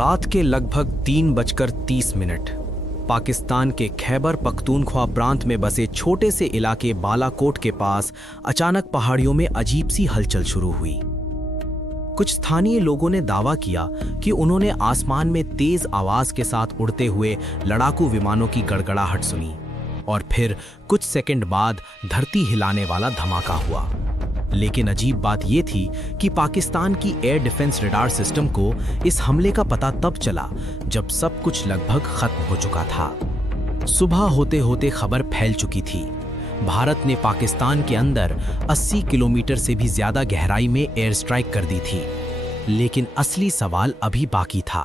रात के लगभग 3:30 पाकिस्तान के खैबर पख्तूनख्वा प्रांत में बसे छोटे से इलाके बालाकोट के पास अचानक पहाड़ियों में अजीब सी हलचल शुरू हुई। कुछ स्थानीय लोगों ने दावा किया कि उन्होंने आसमान में तेज आवाज के साथ उड़ते हुए लड़ाकू विमानों की गड़गड़ाहट सुनी और फिर कुछ सेकंड बाद धरती हिलाने वाला धमाका हुआ। लेकिन अजीब बात यह थी कि पाकिस्तान की एयर डिफेंस रडार सिस्टम को इस हमले का पता तब चला जब सब कुछ लगभग खत्म हो चुका था। सुबह होते होते खबर फैल चुकी थी। भारत ने पाकिस्तान के अंदर 80 किलोमीटर से भी ज्यादा गहराई में एयर स्ट्राइक कर दी थी। लेकिन असली सवाल अभी बाकी था,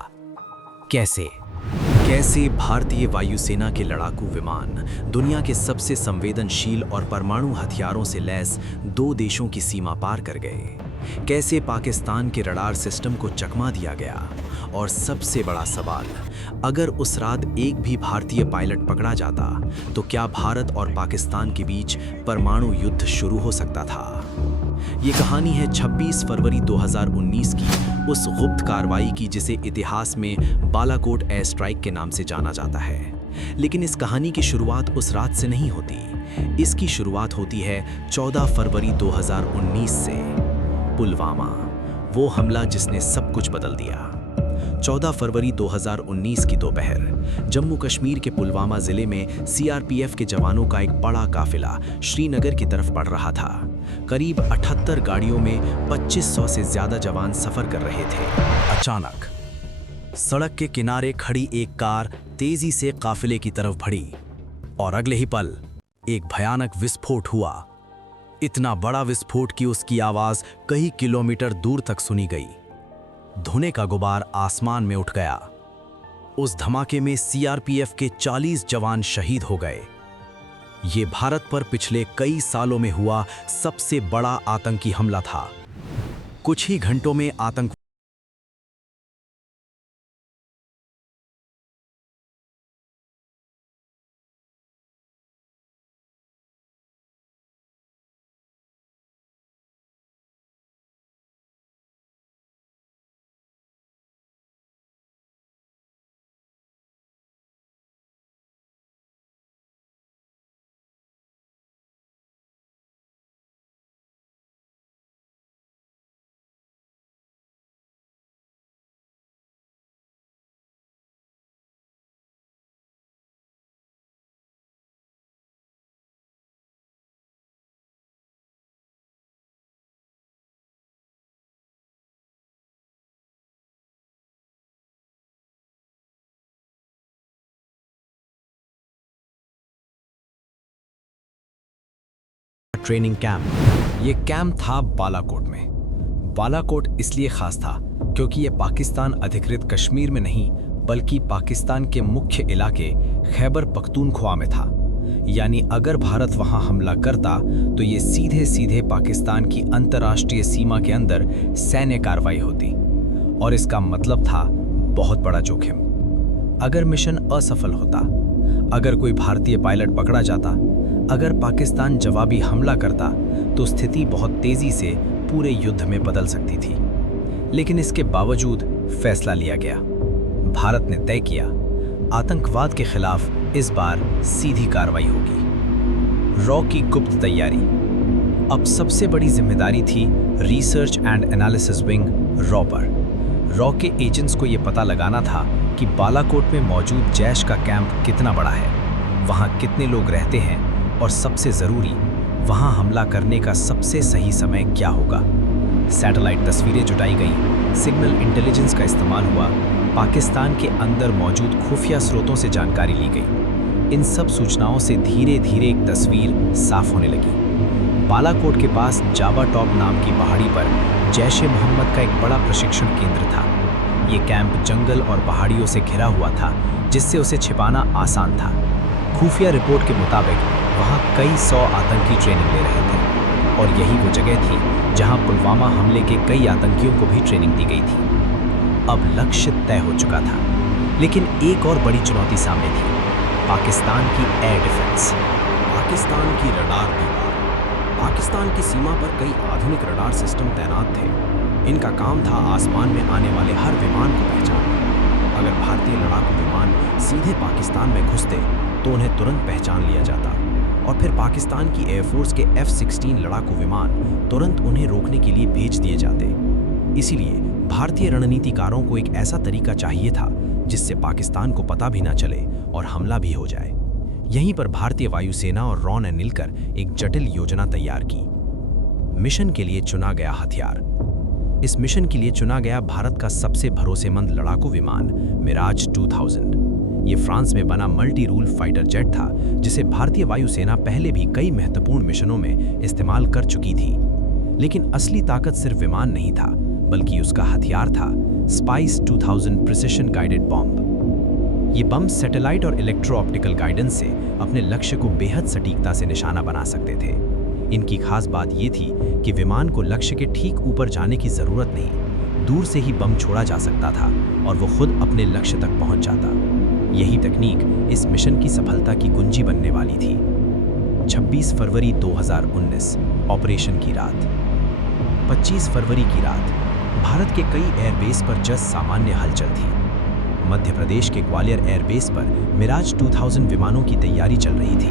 कैसे भारतीय वायुसेना के लड़ाकू विमान दुनिया के सबसे संवेदनशील और परमाणु हथियारों से लैस 2 देशों की सीमा पार कर गए? कैसे पाकिस्तान के रडार सिस्टम को चकमा दिया गया? और सबसे बड़ा सवाल, अगर उस रात एक भी भारतीय पायलट पकड़ा जाता तो क्या भारत और पाकिस्तान के बीच परमाणु युद्ध शुरू हो सकता था? ये कहानी है 26 फरवरी 2019 की उस गुप्त कार्रवाई की जिसे इतिहास में बालाकोट एयर स्ट्राइक के नाम से जाना जाता है। लेकिन इस कहानी की शुरुआत उस रात से नहीं होती। इसकी शुरुआत होती है 14 फरवरी 2019 से। पुलवामा, वो हमला जिसने सब कुछ बदल दिया। 14 फरवरी 2019 की दोपहर जम्मू कश्मीर के पुलवामा जिले में सीआरपीएफ के जवानों का एक बड़ा काफिला श्रीनगर की तरफ बढ़ रहा था। करीब 78 गाड़ियों में 2500 से ज्यादा जवान सफर कर रहे थे। अचानक सड़क के किनारे खड़ी एक कार तेजी से काफिले की तरफ बढ़ी और अगले ही पल एक भयानक विस्फोट हुआ। इतना बड़ा विस्फोट कि उसकी आवाज कई किलोमीटर दूर तक सुनी गई। धुएं का गुबार आसमान में उठ गया। उस धमाके में सीआरपीएफ के 40 जवान शहीद हो गए। ये भारत पर पिछले कई सालों में हुआ सबसे बड़ा आतंकी हमला था। कुछ ही घंटों में आतंक ट्रेनिंग कैंप। ये कैंप था बालाकोट में। बालाकोट इसलिए खास था क्योंकि ये पाकिस्तान अधिकृत कश्मीर में नहीं बल्कि पाकिस्तान के मुख्य इलाके खैबर पख्तूनख्वा में था। यानी अगर भारत वहां हमला करता तो ये सीधे सीधे पाकिस्तान की अंतर्राष्ट्रीय सीमा के अंदर सैन्य कार्रवाई होती और इसका मतलब था बहुत बड़ा जोखिम। अगर मिशन असफल होता, अगर कोई भारतीय पायलट पकड़ा जाता, अगर पाकिस्तान जवाबी हमला करता तो स्थिति बहुत तेजी से पूरे युद्ध में बदल सकती थी। लेकिन इसके बावजूद फैसला लिया गया। भारत ने तय किया, आतंकवाद के खिलाफ इस बार सीधी कार्रवाई होगी। रॉ की गुप्त तैयारी। अब सबसे बड़ी जिम्मेदारी थी research and analysis wing raw पर। रॉ के एजेंट्स को यह पता लगाना था कि बालाकोट में मौजूद जैश का कैंप कितना बड़ा है, वहां कितने लोग रहते हैं और सबसे जरूरी, वहां हमला करने का सबसे सही समय क्या होगा। सैटेलाइट तस्वीरें जुटाई गई, सिग्नल इंटेलिजेंस का इस्तेमाल हुआ, पाकिस्तान के अंदर मौजूद खुफिया स्रोतों से जानकारी ली गई। इन सब सूचनाओं से धीरे धीरे एक तस्वीर साफ होने लगी। बालाकोट के पास जावा टॉप नाम की पहाड़ी पर जैश-ए-मोहम्मद का एक बड़ा प्रशिक्षण केंद्र था। ये कैंप जंगल और पहाड़ियों से घिरा हुआ था जिससे उसे छिपाना आसान था। खुफिया रिपोर्ट के मुताबिक वहाँ कई 100 आतंकी ट्रेनिंग ले रहे थे और यही वो जगह थी जहाँ पुलवामा हमले के कई आतंकियों को भी ट्रेनिंग दी गई थी। अब लक्ष्य तय हो चुका था, लेकिन एक और बड़ी चुनौती सामने थी, पाकिस्तान की एयर डिफेंस। पाकिस्तान की रडार दीवार। पाकिस्तान की सीमा पर कई आधुनिक रडार सिस्टम तैनात थे। इनका काम था आसमान में आने वाले हर विमान को पहचानना। भारतीय लड़ाकू विमान सीधे पाकिस्तान में घुसते तो उन्हें तुरंत पहचान लिया जाता और फिर पाकिस्तान की एयरफोर्स के F-16 लड़ाकू विमान तुरंत उन्हें रोकने के लिए भेज दिए जाते। इसीलिए भारतीय रणनीतिकारों को एक ऐसा तरीका चाहिए था जिससे पाकिस्तान को पता भी ना चले और हमला भी हो जाए। यहीं पर भारतीय वायुसेना और रॉ ने मिलकर एक जटिल योजना तैयार की। मिशन के लिए चुना गया हथियार। इस मिशन के लिए चुना गया भारत का सबसे भरोसेमंद लड़ाकू विमान मिराज 2000। ये फ्रांस में बना मल्टी रूल फाइटर जेट था जिसे भारतीय वायुसेना पहले भी कई महत्वपूर्ण मिशनों में इस्तेमाल कर चुकी थी। लेकिन असली ताकत सिर्फ विमान नहीं था, बल्कि उसका हथियार था स्पाइस 2000 प्रिसिशन गाइडेड बम। ये बम सैटेलाइट और इलेक्ट्रो ऑप्टिकल गाइडेंस से अपने लक्ष्य को बेहद सटीकता से निशाना बना सकते थे। इनकी खास बात ये थी कि विमान को लक्ष्य के ठीक ऊपर जाने की जरूरत नहीं, दूर से ही बम छोड़ा जा सकता था और वो खुद अपने लक्ष्य तक पहुंच जाता। यही तकनीक इस मिशन की सफलता की कुंजी बनने वाली थी। 26 फरवरी 2019 ऑपरेशन की रात। 25 फरवरी की रात भारत के कई एयरबेस पर जस्ट सामान्य हलचल थी। मध्य प्रदेश के ग्वालियर एयरबेस पर मिराज 2000 विमानों की तैयारी चल रही थी।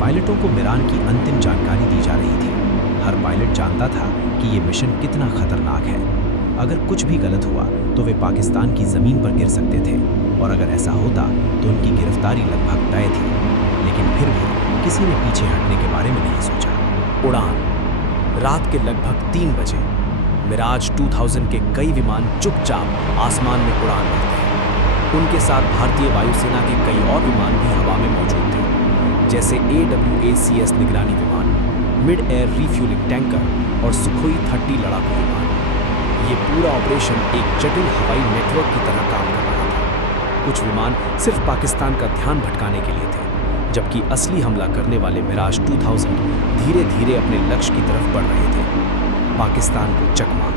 पायलटों को मिरान की अंतिम जानकारी दी जा रही थी। हर पायलट जानता था कि ये मिशन कितना खतरनाक है। अगर कुछ भी गलत हुआ तो वे पाकिस्तान की जमीन पर गिर सकते थे और अगर ऐसा होता तो उनकी गिरफ्तारी लगभग तय थी। लेकिन फिर भी किसी ने पीछे हटने के बारे में नहीं सोचा। उड़ान। रात के लगभग 3 बजे मिराज 2000 के कई विमान चुपचाप आसमान में उड़ान भरते हैं। उनके साथ भारतीय वायुसेना के कई और विमान भी हवा में मौजूद थे, जैसे AWACS निगरानी विमान, मिड एयर रिफ्यूलिंग टैंकर और सुखोई 30 लड़ाकू विमान। ये पूरा ऑपरेशन एक जटिल हवाई नेटवर्क की तरह काम कर रहा था। कुछ विमान सिर्फ पाकिस्तान का ध्यान भटकाने के लिए थे, जबकि असली हमला करने वाले मिराज 2000 धीरे धीरे अपने लक्ष्य की तरफ बढ़ रहे थे। पाकिस्तान को चकमा।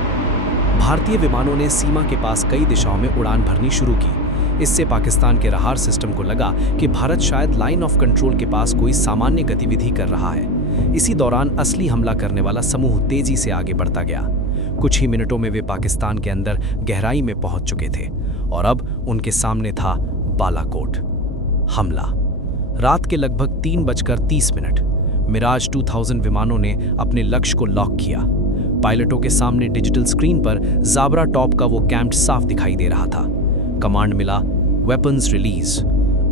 भारतीय विमानों ने सीमा के पास कई दिशाओं में उड़ान भरनी शुरू की। इससे पाकिस्तान के रडार सिस्टम को लगा कि भारत शायद लाइन ऑफ कंट्रोल के पास कोई सामान्य गतिविधि कर रहा है। इसी दौरान असली हमला करने वाला समूह तेजी से आगे बढ़ता गया। कुछ ही मिनटों में वे पाकिस्तान के अंदर गहराई में पहुंच चुके थे और अब उनके सामने था बालाकोट। हमला। रात के लगभग 3:30 मिराज 2000 विमानों ने अपने लक्ष्य को लॉक किया। पायलटों के सामने डिजिटल स्क्रीन पर ज़ाबरा टॉप का वो कैंप साफ दिखाई दे रहा था। कमांड मिला, वेपन्स रिलीज।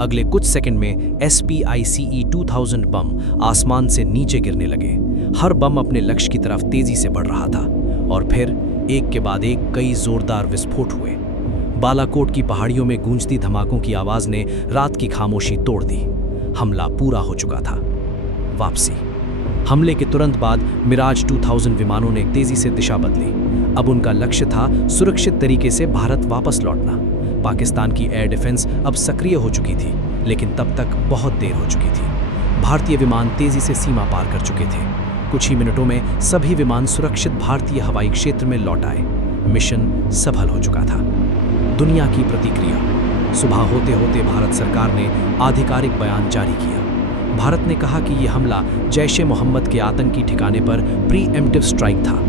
अगले कुछ सेकंड में SPICE 2000 बम आसमान से नीचे गिरने लगे। हर बम अपने लक्ष्य की तरफ तेजी से बढ़ रहा था और फिर एक के बाद एक कई जोरदार विस्फोट हुए। बालाकोट की पहाड़ियों में गूंजती धमाकों की आवाज ने रात की खामोशी तोड़ दी। हमला पूरा हो चुका था। वापसी। हमले के तुरंत बाद मिराज 2000 विमानों ने तेजी से दिशा बदली। अब उनका लक्ष्य था सुरक्षित तरीके से भारत वापस लौटना। पाकिस्तान की एयर डिफेंस अब सक्रिय हो चुकी थी, लेकिन तब तक बहुत देर हो चुकी थी। भारतीय विमान तेजी से सीमा पार कर चुके थे। कुछ ही मिनटों में सभी विमान सुरक्षित भारतीय हवाई क्षेत्र में लौट आए। मिशन सफल हो चुका था। दुनिया की प्रतिक्रिया। सुबह होते होते भारत सरकार ने आधिकारिक बयान जारी किया। भारत ने कहा कि यह हमला जैश-ए-मोहम्मद के आतंकी ठिकाने पर प्रीएम्प्टिव स्ट्राइक था।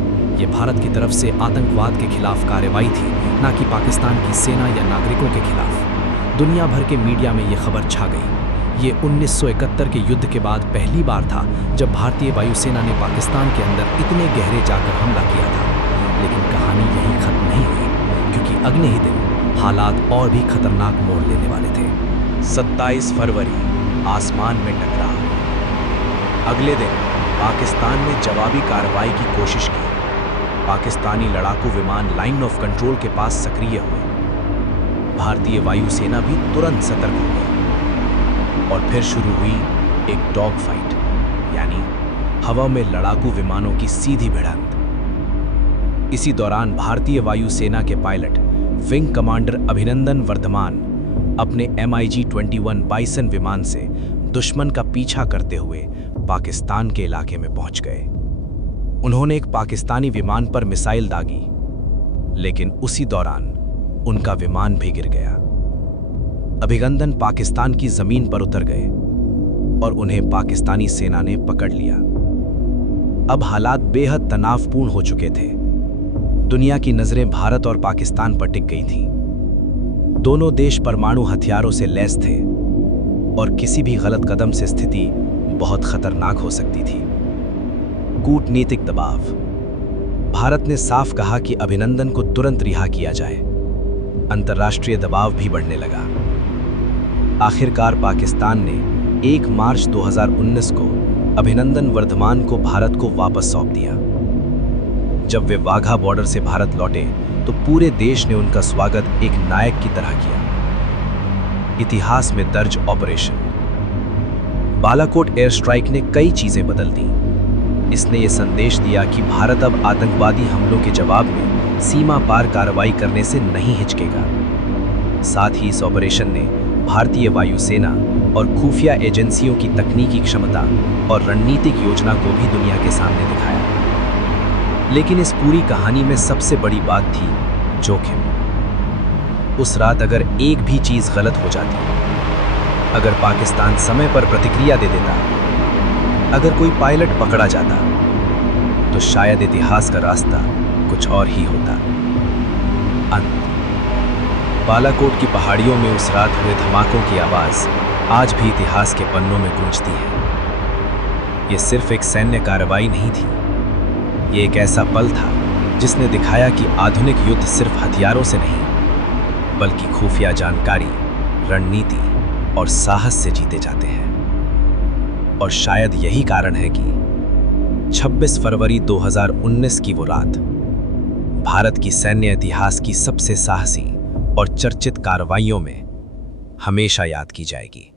यह भारत की तरफ से आतंकवाद के खिलाफ कार्रवाई थी, न कि पाकिस्तान की सेना या नागरिकों के खिलाफ। दुनिया भर के मीडिया में यह खबर छा गई। ये 1971 के युद्ध के बाद पहली बार था जब भारतीय वायुसेना ने पाकिस्तान के अंदर इतने गहरे जाकर हमला किया था। लेकिन कहानी यहीं खत्म नहीं हुई, क्योंकि अगले ही दिन हालात और भी खतरनाक मोड़ लेने वाले थे। 27 फरवरी आसमान में टकराव। अगले दिन पाकिस्तान ने जवाबी कार्रवाई की कोशिश की। पाकिस्तानी लड़ाकू विमान लाइन ऑफ कंट्रोल के पास सक्रिय हुए। भारतीय वायुसेना भी तुरंत सतर्क हो गई और फिर शुरू हुई एक डॉग फाइट, यानी हवा में लड़ाकू विमानों की सीधी भिड़ंत। इसी दौरान भारतीय वायुसेना के pilot wing commander Abhinandan Varthaman अपने MiG-21 बाइसन विमान से दुश्मन का पीछा करते हुए पाकिस्तान के इलाके में पहुंच गए। उन्होंने एक पाकिस्तानी विमान पर मिसाइल दागी, लेकिन उसी दौरान उनका विमान भी गिर गया। अभिनंदन पाकिस्तान की जमीन पर उतर गए और उन्हें पाकिस्तानी सेना ने पकड़ लिया। अब हालात बेहद तनावपूर्ण हो चुके थे। दुनिया की नजरें भारत और पाकिस्तान पर टिक गई थीं। दोनों देश परमाणु हथियारों से लैस थे और किसी भी गलत कदम से स्थिति बहुत खतरनाक हो सकती थी। कूटनीतिक दबाव। भारत ने साफ कहा कि अभिनंदन को तुरंत रिहा किया जाए। अंतर्राष्ट्रीय दबाव भी बढ़ने लगा। आखिरकार पाकिस्तान ने 1 मार्च 2019 को अभिनंदन वर्धमान को भारत को वापस सौंप दिया। जब वे वाघा बॉर्डर से भारत लौटे तो पूरे देश ने उनका स्वागत एक नायक की तरह किया। इतिहास में दर्ज ऑपरेशन बालाकोट एयर स्ट्राइक ने कई चीजें बदल दी। इसने ये संदेश दिया कि भारत अब आतंकवादी हमलों के जवाब में सीमा पार कार्रवाई करने से नहीं हिचकेगा। साथ ही इस ऑपरेशन ने भारतीय वायुसेना और खुफिया एजेंसियों की तकनीकी क्षमता और रणनीतिक योजना को भी दुनिया के सामने दिखाया। लेकिन इस पूरी कहानी में सबसे बड़ी बात थी जोखिम। उस रात अगर एक भी चीज गलत हो जाती, अगर पाकिस्तान समय पर प्रतिक्रिया दे देता, अगर कोई पायलट पकड़ा जाता, तो शायद इतिहास का रास्ता कुछ और ही होता। अंत। बालाकोट की पहाड़ियों में उस रात हुए धमाकों की आवाज आज भी इतिहास के पन्नों में गूंजती है। ये सिर्फ एक सैन्य कार्रवाई नहीं थी, ये एक ऐसा पल था जिसने दिखाया कि आधुनिक युद्ध सिर्फ हथियारों से नहीं, बल्कि खुफिया जानकारी, रणनीति और साहस से जीते जाते हैं। और शायद यही कारण है कि 26 फरवरी 2019 की वो रात भारत की सैन्य इतिहास की सबसे साहसी और चर्चित कार्रवाइयों में हमेशा याद की जाएगी।